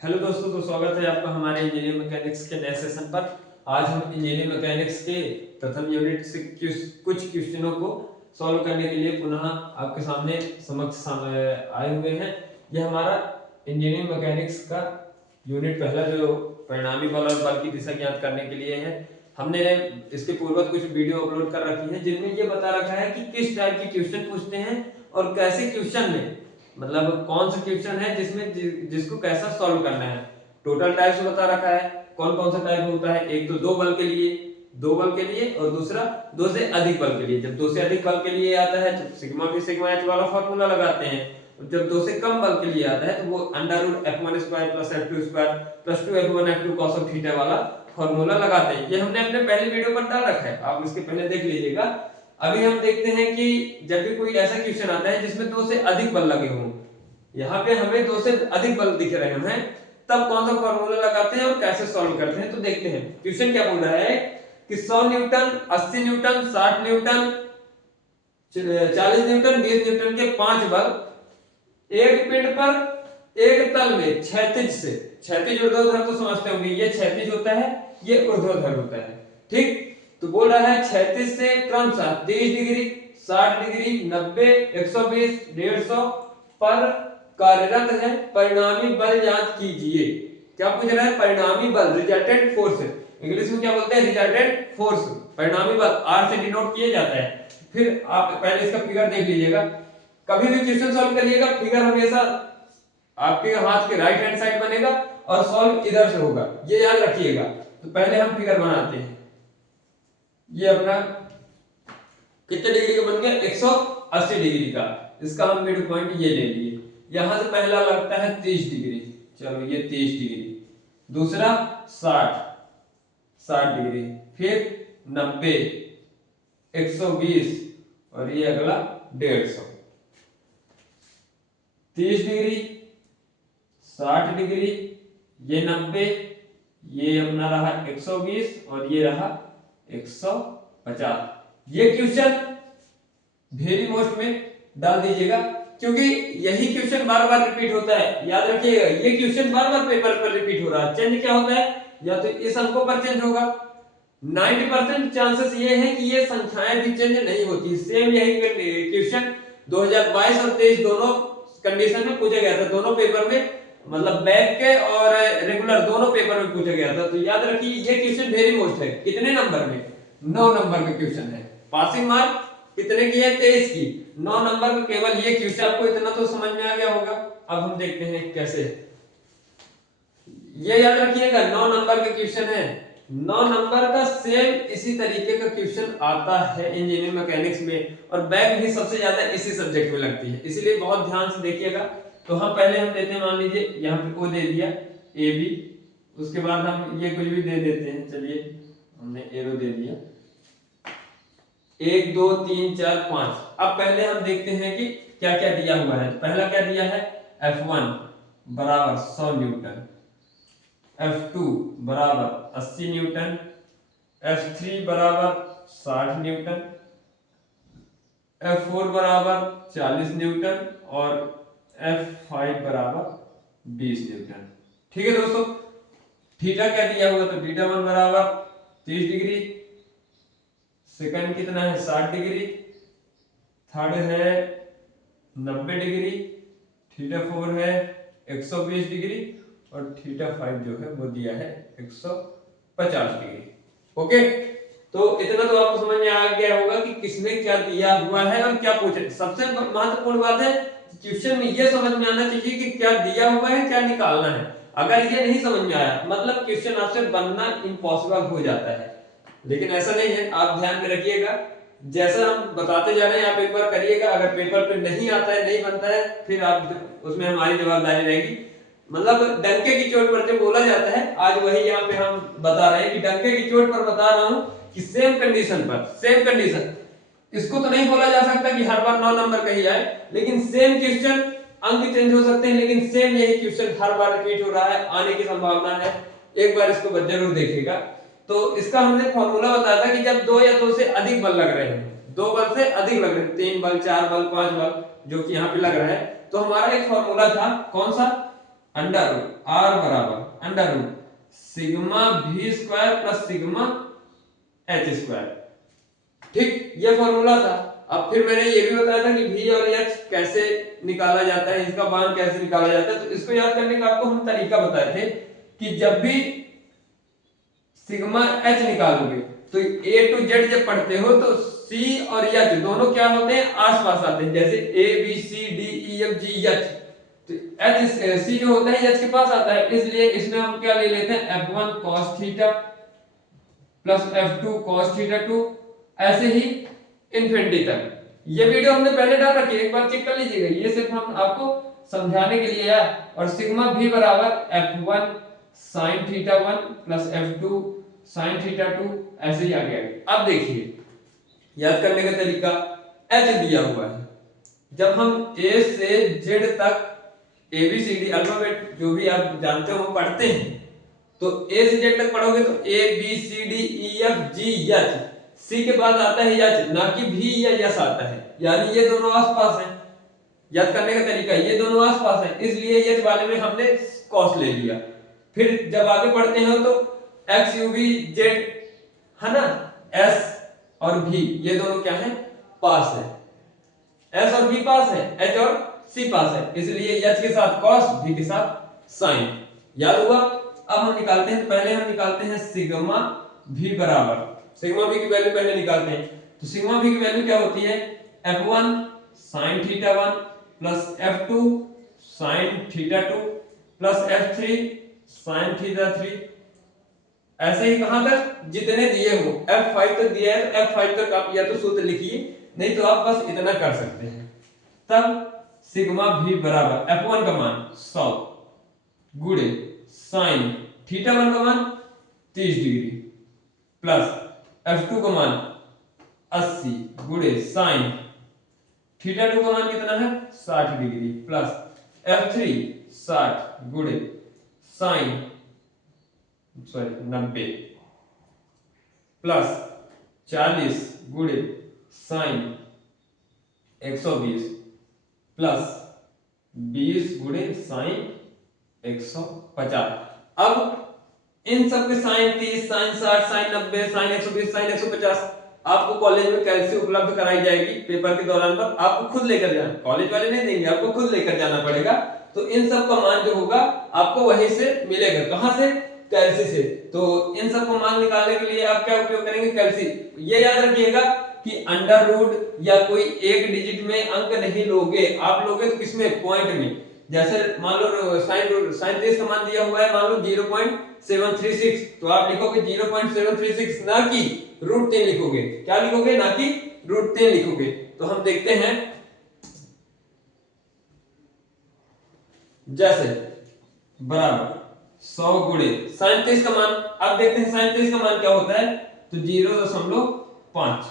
Hello दोस्तों, तो स्वागत है आपका हमारे इंजीनियरिंग मैकेनिक्स के नए सेशन पर। आज हम इंजीनियरिंग मैकेनिक्स के प्रथम यूनिट से कुछ क्वेश्चनों को सॉल्व करने के लिए पुनः आपके सामने आए हुए हैं। यह हमारा इंजीनियरिंग मैकेनिक्स का यूनिट पहला जो परिणामी बल और बल की दिशा ज्ञात करने के लिए है। हमने इसके पूर्वक कुछ वीडियो अपलोड कर रखी है जिनमें ये बता रखा है कि किस टाइप की क्वेश्चन पूछते हैं और कैसे क्वेश्चन में मतलब कौन सा क्वेश्चन है जिसको कैसा सॉल्व करना है। टोटल टाइप्स बता रखा है, कौन कौन सा टाइप होता है। एक तो दो बल के लिए और दूसरा दो से अधिक बल के लिए। जब दो से अधिक बल के लिए आता है तो सिग्मा भी सिग्मा एच वाला फॉर्मूला लगाते हैं, और जब दो से कम बल के लिए आता है तो वो under root f1 square plus f2 square plus 2f1 f2 cos of theta वाला फॉर्मूला लगाते हैं। ये हमने अपने पहले वीडियो पर डाल रखा है, आप इसके पहले देख लीजिएगा। अभी हम देखते हैं कि जब भी कोई ऐसा क्वेश्चन आता है जिसमें दो से अधिक बल लगे हों, यहाँ पे हमें दो से अधिक बल दिख रहे हैं, तब कौन सा फॉर्मूला लगाते हैं और कैसे सॉल्व करते हैं। तो देखते हैं क्वेश्चन क्या बोल रहा है कि 100 Newton, 80 Newton, 60 Newton, 40 Newton, 20 Newton के 5 बल एक पिंड पर एक तल में क्षैतिज ऊर्ध्वाधर तो समझते होंगे, ये क्षैतिज होता है, ये ऊर्ध्वाधर होता है। ठीक, तो बोल रहा है क्षैतिज से क्रमशः 30 डिग्री, 60 डिग्री, 90, 120, 150 पर कार्यरत है। परिणामी बल ज्ञात कीजिए। क्या पूछ रहा है? परिणामी बल, रिजल्टेंट फोर्स। इंग्लिश में क्या बोलते हैं? Resultant force. परिणामी बल आर से डिनोट किया जाता है। फिर आप पहले इसका फिगर देख लीजिएगा। कभी भी क्वेश्चन सॉल्व करिएगा, फिगर हमेशा आपके हाथ के राइट हैंड साइड बनेगा और सॉल्व इधर से होगा, ये याद रखिएगा। तो पहले हम फिगर बनाते हैं। ये अपना कितने डिग्री का बन गया? 180 डिग्री का। इसका हम मिड पॉइंट ये ले लिए। यहां से पहला लगता है 30 डिग्री, चलो ये 30 डिग्री। दूसरा 60 डिग्री, फिर 90, 120 और ये अगला 150। 30 डिग्री, 60 डिग्री, ये 90, ये अपना रहा 120 और ये रहा 150। ये क्वेश्चन वेरी मोस्ट में डाल दीजिएगा, क्योंकि यही क्वेश्चन बार बार रिपीट होता है। याद रखिएगा, ये क्वेश्चन बार बार पेपर पर रिपीट हो रहा है। चेंज क्या होता है? या तो इस अंकों पर चेंज होगा। 90% चांसेस ये है कि ये संख्याएं भी चेंज नहीं होती। सेम यही क्वेश्चन 2022 और 23 दोनों कंडीशन में पूछा गया था, दोनों पेपर में, मतलब बैक के और रेगुलर दोनों पेपर में पूछा गया था। तो याद रखिए, ये क्वेश्चन वेरी मोस्ट है। कितने नंबर में? 9 नंबर का क्वेश्चन है। पासिंग मार्क कितने की है? 23 की। 9 नंबर का केवल ये क्वेश्चन। आपको इतना तो समझ में आ गया होगा। अब हम देखते हैं कैसे। ये याद रखिएगा, 9 नंबर का क्वेश्चन है। 9 नंबर का सेम इसी तरीके का क्वेश्चन आता है इंजीनियरिंग मैकेनिक्स में, और बैक भी सबसे ज्यादा इसी सब्जेक्ट में लगती है, इसीलिए बहुत ध्यान से देखिएगा। तो हम पहले हम देते हैं, मान लीजिए यहाँ पे ओ दे दिया, ए बी। उसके बाद हम ये कुछ भी दे देते हैं। चलिए, हमने एरो दे दिया, 1 2 3 4 5। अब पहले हम देखते हैं कि क्या क्या दिया हुआ है। तो पहला क्या दिया है? F1 बराबर 100 न्यूटन, F2 बराबर 80 न्यूटन, F3 बराबर 60 न्यूटन, F4 बराबर 40 न्यूटन और F5 बराबर 20 न्यूटन। ठीक है दोस्तों, थीटा क्या दिया हुआ? तो थीटा 1 बराबर 30 डिग्री, सेकंड कितना है? 60 डिग्री, थर्ड है 90 डिग्री, थीटा 4 है 120 डिग्री और थीटा 5 जो है वो दिया है 150 डिग्री। ओके, तो इतना तो आपको समझ में आ गया होगा कि किसने क्या दिया हुआ है और क्या पूछे। सबसे महत्वपूर्ण बात है क्वेश्चन में ये समझ में आना चाहिए कि क्या दिया हुआ है, क्या निकालना है। अगर ये नहीं समझ में आया, मतलब क्वेश्चन आपसे बनना इम्पॉसिबल हो जाता है। लेकिन ऐसा नहीं है, आप ध्यान में रखिएगा। जैसा हम बताते जा रहे हैं आप एक बार करिएगा। अगर पेपर पे नहीं आता है, नहीं बनता है, फिर आप उसमें हमारी जवाबदारी रहेगी। मतलब डंके की चोट पर जो बोला जाता है, आज वही यहाँ पे हम बता रहे हैं कि डंके की चोट पर बता रहा हूं कि सेम कंडीशन पर, सेम कंडीशन, इसको तो नहीं बोला जा सकता कि हर बार 9 नंबर का ही आए, लेकिन सेम क्वेश्चन, अंक चेंज हो सकते हैं, लेकिन सेम यही क्वेश्चन हर बार रिपीट हो रहा है, आने की संभावना है। एक बार इसको जरूर देखिएगा। तो इसका हमने फॉर्मूला बताया था कि जब दो या दो से अधिक बल लग रहे हैं, दो बल से अधिक लग रहे हैं, 3 बल, 4 बल, 5 बल, जो कि यहाँ पे लग रहा है, तो हमारा एक फॉर्मूला था कौन सा? अंडर रूट आर बराबर अंडर रूट सिग्मा भी square plus sigma H square. ठीक, ये फॉर्मूला था। अब फिर मैंने ये भी बताया था कि भी और एच कैसे निकाला जाता है, इसका मान कैसे निकाला जाता है। तो इसको याद करने का आपको हम तरीका बताए थे कि जब भी सिग्मा एच निकालोगे तो ए टू जेड जब पढ़ते हो तो सी और एच दोनों क्या होते हैं, आसपास आते हैं। जैसे A B C D E F G H, तो एच सी जो होता है एच के पास आता है, इसलिए इसमें हम क्या ले लेते हैं f1 cos theta plus f2 cos theta 2, ऐसे ही इन्फिनिटी तक। ये वीडियो हमने पहले डाल रखी है, एक बार चेक कर लीजिएगा। ये सिर्फ हम आपको समझाने के लिए है। और सिग्मा भी बराबर f1 sin theta 1 plus f2 sin theta 2, ऐसे ही आगे आगे। अब देखिए याद करने का तरीका, h दिया हुआ है। जब हम a से z तक ABCD अल्फाबेट जो भी आप जानते हो वो पढ़ते हैं, तो A से Z तक पढ़ोगे तो A B C D E F G H, C के बाद आता है H, ना कि V या S आता है, यानी ये दोनों आसपास हैं। याद करने का तरीका, ये दोनों आसपास हैं, इसलिए H वाले में हमने cos ले लिया। फिर जब आगे पढ़ते हैं तो X U V Z है ना, S और V ये दोनों क्या है, पास है। S और V पास है, H और C पास है, इसलिए H के साथ cos, V के साथ sin। याद हुआ। अब हम निकालते हैं, तो पहले हम निकालते हैं सिग्मा भी बराबर, सिग्मा भी की वैल्यू पहले निकालते हैं। तो सिग्मा भी की वैल्यू क्या होती है, f1 sin theta 1 plus f2 sin theta 2 plus f3 sin theta 3। ऐसे ही कहां तक, जितने दिए हो, f5 तक दिया है तो f5 तक आप या तो सूत्र लिखिए, नहीं तो आप बस इतना कर सकते हैं। तब सिग्मा भी बराबर f1 का मान 100 गुणे साइन थीटा 1 का मान 30 डिग्री प्लस f2 का मान 80 गुणे साइन थीटा 2 का मान कितना है 60 डिग्री प्लस f3 60 गुणे साइन 90 प्लस 40 गुणे साइन 120 प्लस 20 गुणे साइन 150। अब इन सब के sine 30 sine 60 sine 90 sine 120 sine 150 आपको कॉलेज में कैसे उपलब्ध कराई जाएगी पेपर के दौरान, पर आपको खुद लेकर जाना, कॉलेज वाले नहीं देंगे, आपको खुद लेकर जाना पड़ेगा। तो इन सब का मान जो होगा आपको वहीं से मिलेगा, कहां से, कैलसी से। तो इन सब को मान निकालने के लिए आप क्या उपयोग करेंगे, कैलसी। ये याद रखिएगा कि अंडर रूट या कोई एक डिजिट में अंक नहीं लोगे, आप लोगे तो किसमें, पॉइंट में। जैसे मान लो साइन 30 का मान दिया हुआ है, मान लो 0.736, तो आप लिखोगे 0.736, ना कि √3 लिखोगे। क्या लिखोगे, ना कि √3 लिखोगे। तो हम देखते हैं, जैसे बराबर 100 गुणे साइन 30 का मान, अब देखते हैं साइन 30 का मान क्या होता है, तो 0.5।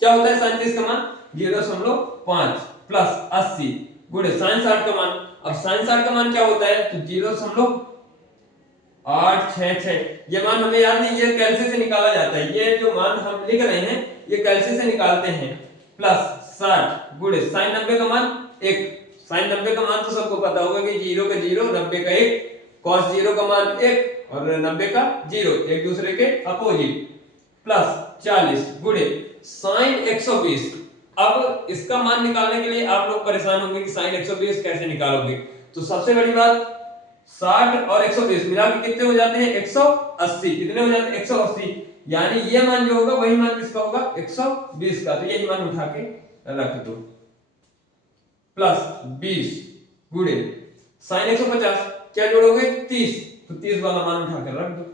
क्या होता है साइन 30 का मान, 0.5 प्लस 80 गुणे साइन 60 का मान। अब साइन 60 का मान क्या होता है, तो 0.866। ये मान हमें याद नहीं, ये कैलसी से निकाला जाता है। ये जो मान हम लिख रहे हैं ये कैलसी से निकालते हैं। प्लस 60 गुणे साइन 90 का मान 1, साइन 90 का मान तो सबको पता होगा कि 0 का 0 90 का 1, cos 0 का मान 1 और 90 का 0, एक दूसरे के अपोजिट। प्लस 40 गुणे साइन 120। अब इसका मान निकालने के लिए आप लोग परेशान होंगे कि साइन 120 कैसे निकालोगे। तो सबसे बड़ी बात, 60 और 120 मिला के कितने हो जाते हैं, 180। कितने हो जाते हैं, 180। यानी ये मान जो होगा वही मान किसका होगा, 120 का। तो यही मान उठा के रख दो। प्लस 20 गुणे साइन 150, क्या जोड़ोगे, 30, तो 30 वाला मान उठा कर रख दो।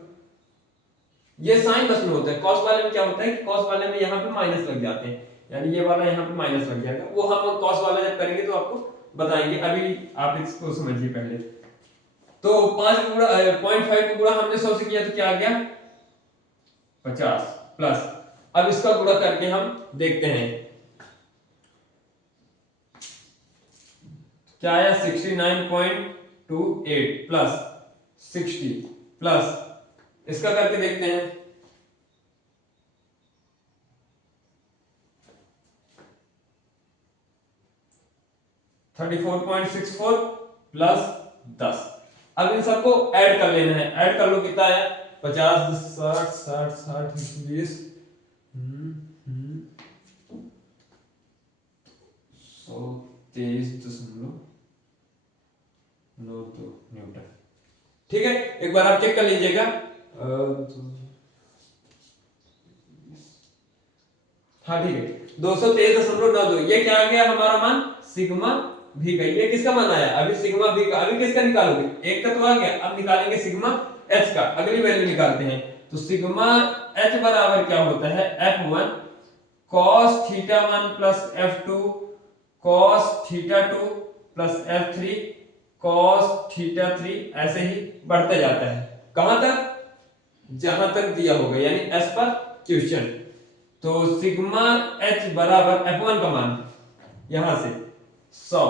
ये साइन बस में होता है, कॉस वाले में क्या होता है कि कॉस वाले में यहाँ पे माइनस लग जाते हैं, यानी ये वाला यहाँ पे माइनस लग जाएगा। वो हम कॉस वाला जब करेंगे तो आपको बताएंगे, अभी आप इसको समझिए पहले। तो 5 को गुणा 0.5 को गुणा हमने 100 से किया तो क्या आ गया, 50 प्लस, अब इसका गुणा करके हम देखते हैं क्या आया, 69.28 प्लस 60 प्लस इसका करके देखते हैं, 34.64 प्लस 10। अब इन सबको ऐड कर लेना है, ऐड कर लो कितना आया 50 60 60 60 120 123.92 न्यूटन। ठीक है, एक बार आप चेक कर लीजिएगा। हाँ ठीक है 223.92 ये क्या आ गया हमारा मान सिग्मा भी का। ये किसका मान आया अभी सिग्मा भी का। अभी किसका निकालोगे एक का तो आ गया, अब निकालेंगे सिग्मा एच का, अगली वैल्यू निकालते हैं। तो सिग्मा एच बराबर क्या होता है F1 cos θ1 plus F2 cos θ2 plus F3 cos θ3 ऐसे ही बढ़ते जाता है कहां तक जहां तक दिया होगा यानी एस पर क्वेश्चन। तो सिग्मा एच बराबर F1 का मान यहां से 100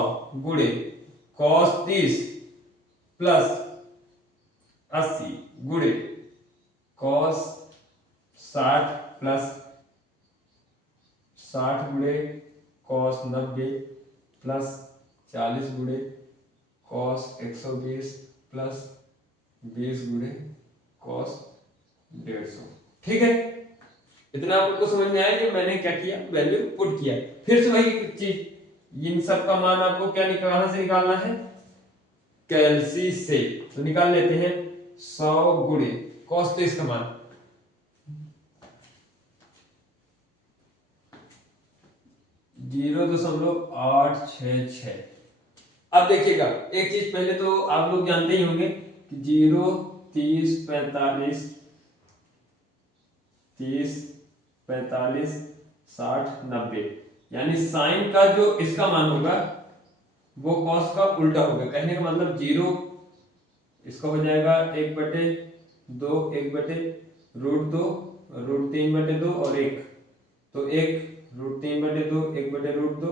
गुणे cos 30 प्लस 80 गुणे cos 60 प्लस 60 गुणे cos 90 प्लस 40 गुणे cos 120 प्लस 20 गुणे cos 150। ठीक है, इतना आपको समझ में आया कि मैंने क्या किया वैल्यू पुट किया। फिर से वही चीज इन सब का मान आपको क्या कहां से निकालना है कैलसी से। तो निकाल लेते हैं 100 गुणे cos 30 का मान 0.866। अब देखिएगा एक चीज पहले तो आप लोग जानते ही होंगे कि 0 30 45 30 45 60 90 यानी साइन का जो इसका मान होगा वो कॉस का उल्टा होगा। कहने का मतलब 0 इसका हो जाएगा 1/2 1/√2 √3/2 और 1 तो 1 √3/2 1/√2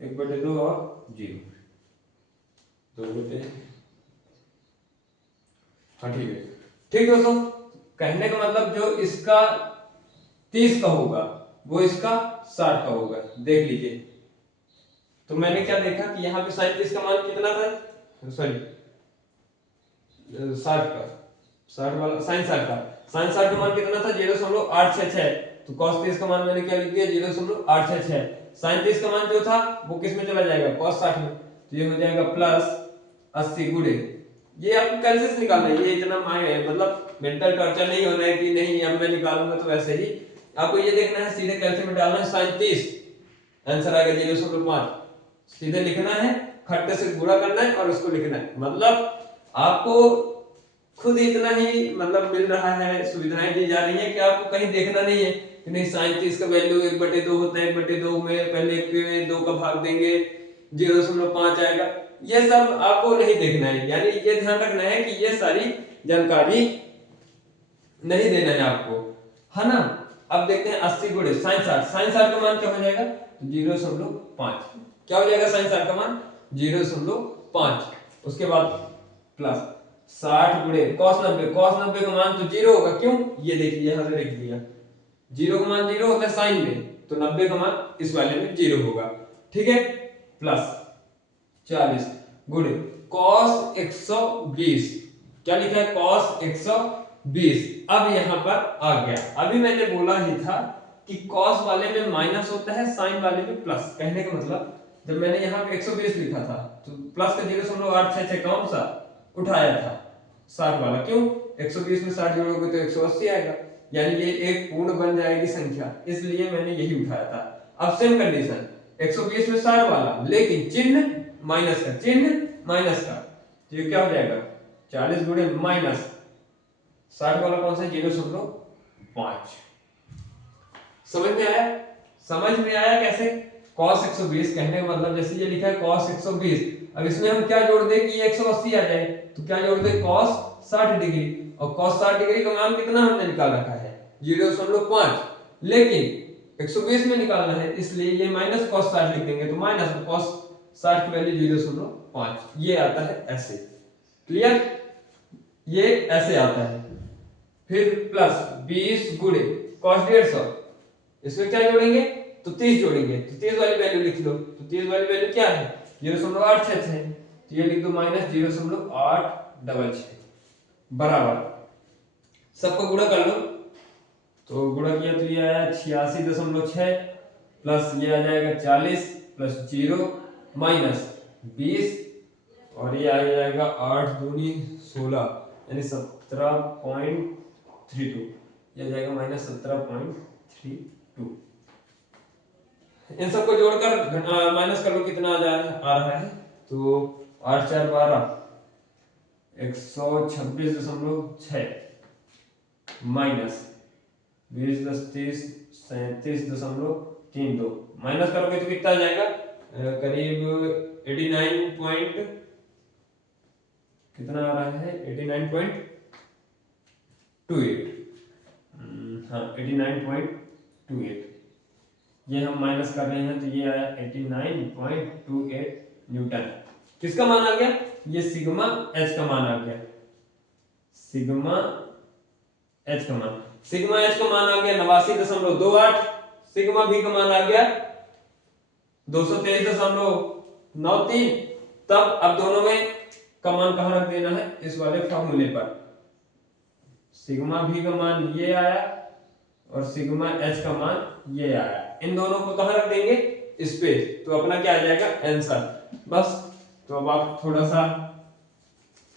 1/2 और 0 2 हाँ ठीक है। ठीक दोस्तों, कहने का मतलब जो इसका 30 का होगा वो इसका 60 का होगा। देख लीजिए तो मैंने क्या देखा कि यहाँ पे साइन 30 का मान कितना था सॉरी 60 का 60 वाला साइन 60 का मान कितना था 0.866। तो cos 30 का मान मैंने क्या लिख दिया 0.866। साइन 30 का मान जो था वो किस में चला जाएगा cos 60 में। तो ये हो जाएगा प्लस 80 गुणे ये आपको कैलसी से निकालना है। ये इतना मतलब मेंटल टॉर्चर नहीं होना है कि नहीं अब मैं निकालूंगा। तो वैसे ही आपको ये देखना है सीधे कैलसी में डालना है साइन 30 आंसर आएगा 0.5 सीधे लिखना है खट्टे से गुणा करना है और उसको लिखना है। मतलब आपको खुद इतना ही मतलब मिल रहा है सुविधाएं दी जा रही है कि आपको कहीं देखना नहीं है कि नहीं साइन 30 का वैल्यू 1/2 होता है 1/2 में पहले के 2 का भाग देंगे 0.5 आएगा। ये सब आपको नहीं देखना है यानी ये ध्यान रखना है कि ये सारी जानकारी नहीं देना है आपको है ना। अब देखते हैं 80 गुणे साइन 60 का मान क्या हो जाएगा 0.5 क्या हो जाएगा साइन 60 का मान 0.5 उसके बाद प्लस 60 गुणे cos 90 का मान तो 0 होगा क्यों ये देखिए यहां से लिख दिया 0 का मान 0 होता है साइन में तो 90 का मान इस वाले में 0 होगा। ठीक है प्लस 40 गुणे cos 120 क्या लिखा है cos 120। अब यहां पर आ गया अभी मैंने बोला ही था कि cos वाले में माइनस होता है साइन वाले में प्लस। कहने का मतलब जब मैंने यहाँ पे 120 लिखा था तो प्लस का 0.866 कौन सा उठाया था 60 वाला क्यों 120 में 60 जोड़ोगे तो 180 आएगा यानी ये एक पूर्ण बन जाएगी संख्या इसलिए मैंने यही उठाया था। अब सेम कंडीशन 120 में 60 वाला लेकिन चिन्ह माइनस का तो ये क्या हो जाएगा 40 गुणे माइनस 60 वाला कौन सा 0.5। समझ में आया कैसे cos 120 कहने का मतलब जैसे ये लिखा है cos 120 अब इसमें हम क्या जोड़ दें कि ये 180 आ जाए तो क्या जोड़ दें cos 60 डिग्री और cos 60 डिग्री का मान कितना हमने निकाल रखा है 0.5 लेकिन 120 में निकालना है इसलिए ये माइनस cos 60 लिख देंगे तो माइनस cos 60 की वैल्यू 0.5 ये आता है ऐसे। क्लियर ये ऐसे आता है। फिर प्लस 20 गुणे cos 150 इसमें क्या जोड़ेंगे तो 30 जोड़ेंगे तो 30 वाली वैल्यू लिख लो तो 30 वाली वैल्यू क्या है 0.866 तो ये लिख दो माइनस 0.8 6 बराबर, सबको गुणा कर लो। तो गुणा किया तो ये आया 86.6 प्लस ये आ जाएगा 40 प्लस 0 माइनस 20 और ये आ जाएगा 8 दूनी 16 यानी 17.32, ये आ जाएगा माइनस 17.32। इन सबको जोड़कर माइनस कर लो कितना आ रहा है। तो 8 4 12 126.6 माइनस 20 10 30 37.32 माइनस करोगे तो कितना आ जाएगा करीब 89 कितना आ रहा है 89.28। हाँ 89.28 ये हम माइनस कर रहे हैं तो ये आया 89.28 न्यूटन। किसका मान आ गया? ये सिग्मा एच का मान आ गया, सिग्मा एच का मान। सिग्मा एच का मान आ गया 89.28, सिग्मा भी का मान आ गया 223.93। तब अब दोनों में का मान कहां रख देना है? इस वाले फॉर्मूले पर। सिग्मा भी का मान ये आया और सिग्मा एच का मान ये आया, इन दोनों को कहां रख देंगे? इस पे। तो अपना क्या आ जाएगा? आंसर। बस। तो अब आप थोड़ा सा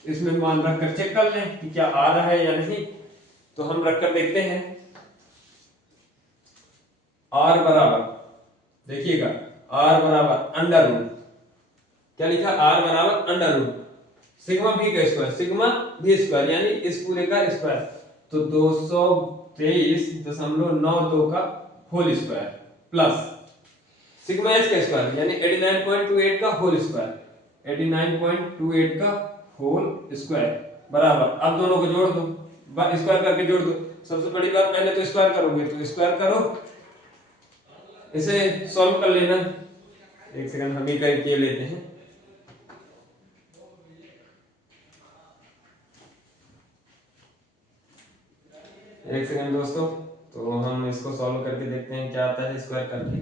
इसमें मान रख कर चेक कर लें कि क्या आ रहा है या नहीं। तो हम रख कर देखते हैं। r बराबर, देखिएगा r बराबर अंडर रूट, क्या लिखा? r बराबर अंडर रूट सिग्मा भी का स्क्वायर, सिग्मा भी स्क्वायर यानी इस पूरे का स्क्वायर, तो 223.92 का whole square plus sigma H का स्क्वायर यानी 89.28 का होल स्क्वायर, 89.28 का होल स्क्वायर बराबर। अब दोनों को जोड़ दो, स्क्वायर करके जोड़ दो। सबसे बड़ी बात, पहले तो स्क्वायर करोगे तो स्क्वायर करो, इसे सॉल्व कर लेना। एक सेकंड हम ही करके लेते हैं। एक सेकंड दोस्तों, तो हम इसको सॉल्व करके देखते हैं क्या आता है स्क्वायर करके।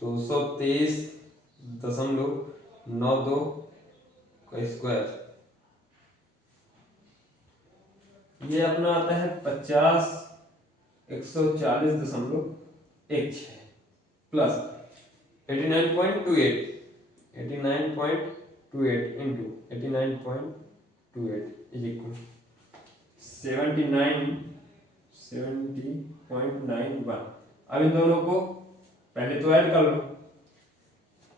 223.92 का स्क्वायर, ये अपना आता है 50,140.16 प्लस 89.28 इंटू 89.28 इज इक्वल 70.91। अब इन दोनों को पहले तो ऐड कर लो,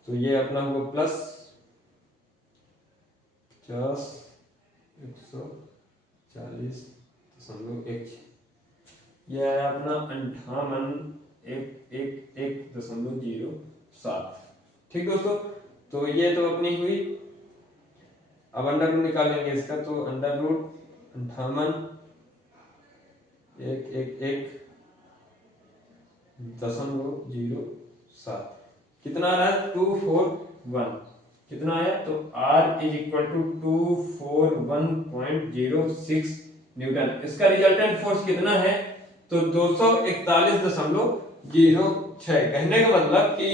तो ये अपना हुआ प्लस 50,140.16, ये आया अपना 58,111.07। ठीक दोस्तों, तो ये तो अपनी हुई। अब अंडर रूट निकालेंगे इसका, तो अंडर रूट 58,111.07 कितना आ रहा है? 241 कितना आया? तो R is equal to 241.06 newton. इसका रिजल्टेंट फोर्स कितना है? तो 241.06। कहने का मतलब कि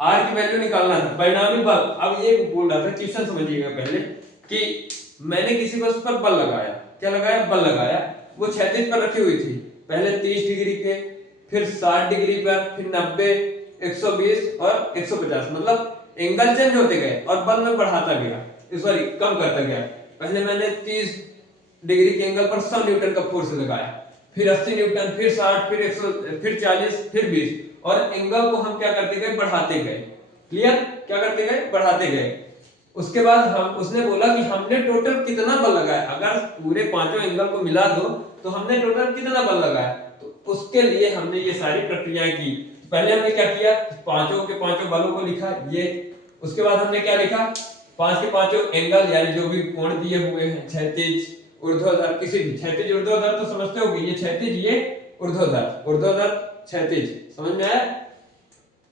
R की वैल्यू निकालना है, परिणामी बल। अब ये बोल रहा था, क्वेश्चन समझिएगा पहले, कि मैंने किसी वस्तु पर बल लगाया, क्या लगाया? बल लगाया। वो क्षैतिज पर रखी हुई थी, पहले 30 डिग्री पे, फिर 60 डिग्री पर, फिर 90, 120 और 150, मतलब एंगल चेंज होते गए और बल में बढ़ाता गया, सॉरी कम करता गया। पहले मैंने 30 डिग्री के एंगल पर 100 न्यूटन का फोर्स लगाया, फिर 80 न्यूटन, फिर 60, फिर 100, फिर 40, फिर 20, और एंगल को हम क्या करते गए? बढ़ाते गए। क्लियर? क्या करते गए? बढ़ाते गए। उसके बाद उसने बोला कि हमने टोटल कितना बल लगाया, अगर पूरे पांचों एंगल को मिला दो तो हमने टोटल कितना बल लगाया। तो उसके लिए हमने ये सारी प्रक्रियाएं की। पहले हमने क्या किया? पांचों के पांचों बलों को लिखा ये। उसके बाद हमने क्या लिखा? पांच के पांचों एंगल यानी जो भी कोण दिए हुए हैं, क्षैतिज, ऊर्ध्वाधर, किसी भी क्षैतिज ऊर्ध्वाधर तो समझते होगे, ये क्षैतिज, ये ऊर्ध्वाधर, ऊर्ध्वाधर क्षैतिज, समझ में आया?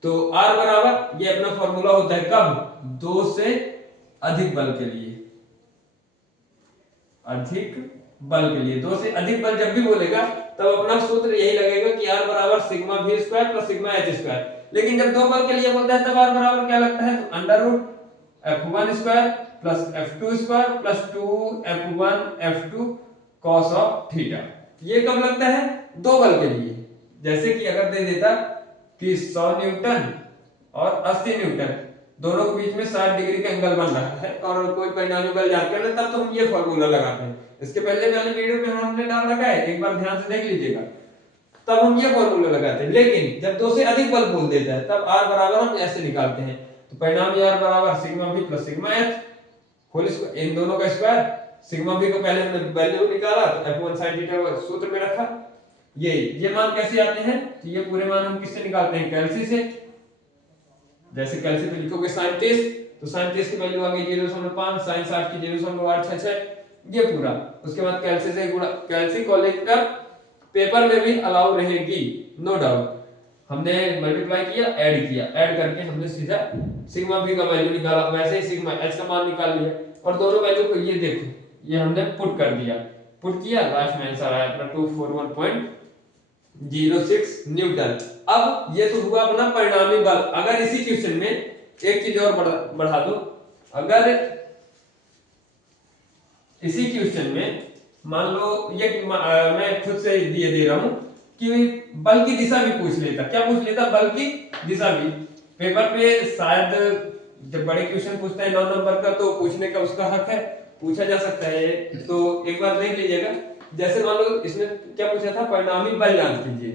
तो R बराबर, ये अपना फॉर्मूला होता है कब? 2 से अधिक बल के लिए, अधिक बल के लिए 2 से अधिक बल जब भी बोलेगा तब अपना सूत्र यही लगेगा कि R बराबर sigma v square plus sigma h square. लेकिन जब 2 बल के लिए बोलता है तब R बराबर क्या लगता है? तो under root f1 square plus f2 square plus 2f1 f2 cos of theta. ये कब लगता है? दो बल के लिए। जैसे कि अगर दे देता कि 100 न्यूटन और 80 न्यूटन दोनों के बीच में 60 डिग्री का एंगल बन रहा है और कोई परिणामी बल ज्ञात करना, तब तो हम ये फॉर्मूला लगाते हैं। इसके पहले वाले वीडियो में हमने डाल रखा है, एक बार ध्यान से देख लीजिएगा, तब हम ये फॉर्मूला लगाते हैं। लेकिन जब दो से अधिक बल बोल देता है तब r बराबर हम ऐसे निकालते हैं। तो परिणामी r बराबर sigma v plus sigma h whole square, इन दोनों का स्क्वायर। सिग्मा v को पहले हमने वैल्यू निकाला तो f1 sin थीटा सूत्र में रखा। ये मान कैसे आते हैं? तो ये पूरे मान हम किससे निकालते हैं? कैल्सी से। जैसे कैल्सी पे लिखोगे sin 30 तो sin 30 की वैल्यू आ गई 0.5, sin 60 की 0.866, ये पूरा। उसके बाद कैल्सी से गुणा, कैल्सी कॉलेक्टर पेपर में भी अलाउ रहेगी, नो डाउट। हमने मल्टीप्लाई किया, ऐड किया, ऐड करके हमने सीधा सिग्मा v का वैल्यू निकाला, वैसे ही सिग्मा h का मान निकाल लिया और दोनों वैल्यू को ये देखो, ये हमने पुट कर दिया, पुट किया, लास्ट में आंसर आया अपना 241.06 न्यूटन। अब ये तो हुआ अपना परिणामी बल। अगर इसी क्वेश्चन में एक चीज और बढ़ा दो, अगर इसी क्वेश्चन में मान लो ये मैं खुद से दिए दे रहा हूं कि बल की दिशा भी पूछ लेता। क्या पूछ लेता? बल की दिशा भी। पेपर पे शायद जब बड़े क्वेश्चन पूछता है 9 नंबर का तो पूछने का उसका हक है, पूछा जा सकता है। तो एक बार देख लीजिएगा, जैसे मान लो इसने क्या पूछा था? परिणामी बल ज्ञात कीजिए,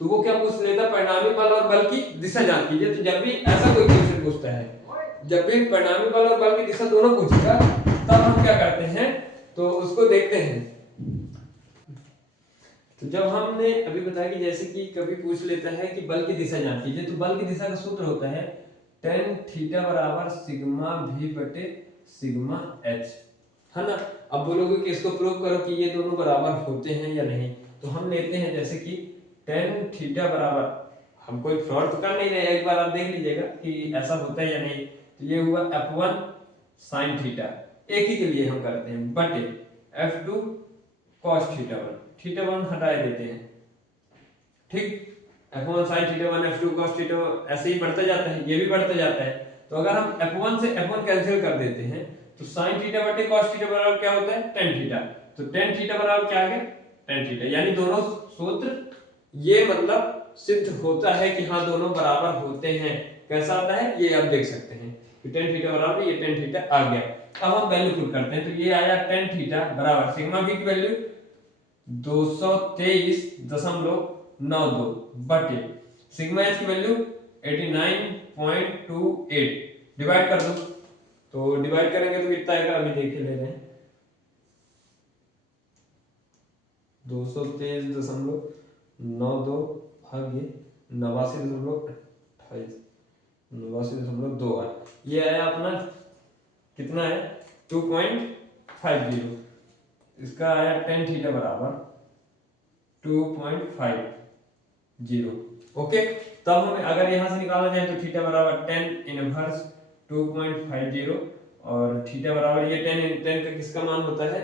तो वो क्या पूछ लेता? परिणामी बल और बल की दिशा ज्ञात कीजिए। तो जब भी ऐसा कोई क्वेश्चन पूछता है, जब भी परिणामी बल और बल की दिशा दोनों पूछेगा, तब हम क्या करते हैं? तो उसको देखते हैं। तो जब हमने अभी बताया कि जैसे कि कभी पूछ लेता है कि बल की दिशा ज्ञात कीजिए, तो बल की दिशा का सूत्र होता है tan थीटा बराबर सिग्मा v बटे सिग्मा h, है ना। अब बोलोगे कि इसको प्रूव करो कि ये दोनों बराबर होते हैं या नहीं। तो हम लेते हैं जैसे कि tan थीटा बराबर, हम कोई फ्रॉड तो कर नहीं रहे, एक बार आप देख लीजिएगा कि ऐसा होता है या नहीं। तो ये हुआ f1 sin थीटा, एक ही के लिए हम करते हैं, बटे f2 cos थीटा 1, थीटा 1 हटा देते हैं, ठीक। f1 sin theta 1 f2 cos theta ऐसे ही बढ़ता जाता है, ये भी बढ़ता जाता है। तो अगर हम f1 से f1 कैंसिल कर देते हैं तो sin थीटा बटे cos थीटा बराबर क्या होता है? tan theta. तो tan थीटा बराबर क्या आ गया? tan theta. यानी दोनों सूत्र ये मतलब सिद्ध होता है कि हाँ दोनों बराबर होते हैं। कैसा आता है ये आप देख सकते हैं कि tan थीटा बराबर ये tan थीटा आ गया। अब हम वैल्यू पुट करते हैं, तो ये आया tan थीटा बराबर सिग्मा v की वैल्यू 223.92 बटे सिग्मा h की वैल्यू 89.28, डिवाइड कर दो। तो डिवाइड करेंगे तो कितना आएगा? अभी देख ले रहे हैं, 223.92 भाग्य 89.28 ये आया अपना कितना है? 2.50। इसका आया tan थीटा बराबर 2.50। ओके, तब हमें अगर यहां से निकालना चाहे तो थीटा बराबर tan इनवर्स 2.50 और थीटा बराबर ये tan का किसका मान होता है?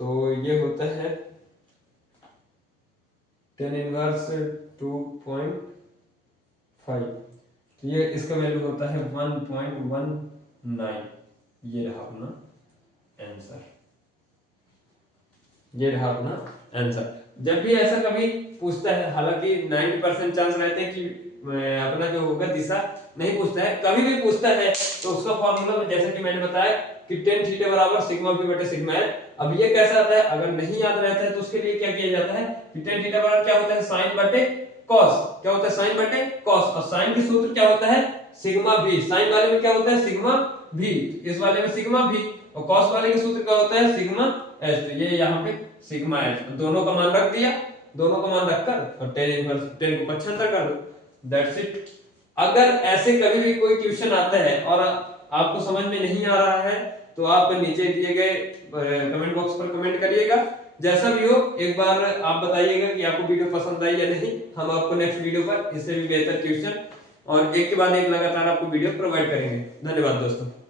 तो ये होता है tan इनवर्स 2.5, तो ये इसका वैल्यू होता है 1.19। ये रहा अपना आंसर, ये रहा अपना आंसर। जब भी ऐसा कभी पूछता है, हालांकि 90% चांस रहते हैं कि अपना जो होगा दिशा नहीं पूछता है, कभी भी पूछता है तो उसका फॉर्मूला जैसे कि मैंने बताया कि tan थीटा बराबर सिग्मा v बटे सिग्मा h। अब ये कैसा आता है? अगर नहीं याद रहता है तो उसके लिए क्या किया जाता है कि tan थीटा बराबर क्या होता है? sin बटे cos। क्या होता है? sin बटे cos। और sin की सूत्र क्या होता है? Sigma v। sin वाले में क्या होता है? सिग्मा v, इस वाले में सिग्मा v, और cos वाले का सूत्र क्या होता है? Sigma h। तो ये यहाँ पे सिग्मा h, दोनों का मान रख दिया, दोनों का मान रखकर और tan इनवर्स 10 को पक्षांतर कर दो, दैट्स इट। अगर ऐसे कभी भी कोई क्वेश्चन आता है और आपको समझ में नहीं आ रहा है तो आप नीचे दिए गए कमेंट बॉक्स पर कमेंट करिएगा। जैसा भी हो एक बार आप बताइएगा कि आपको वीडियो पसंद आई या नहीं। हम आपको नेक्स्ट वीडियो पर इससे भी बेहतर क्वेश्चन और एक के बाद एक लगातार आपको वीडियो प्रोवाइड करेंगे। धन्यवाद दोस्तों।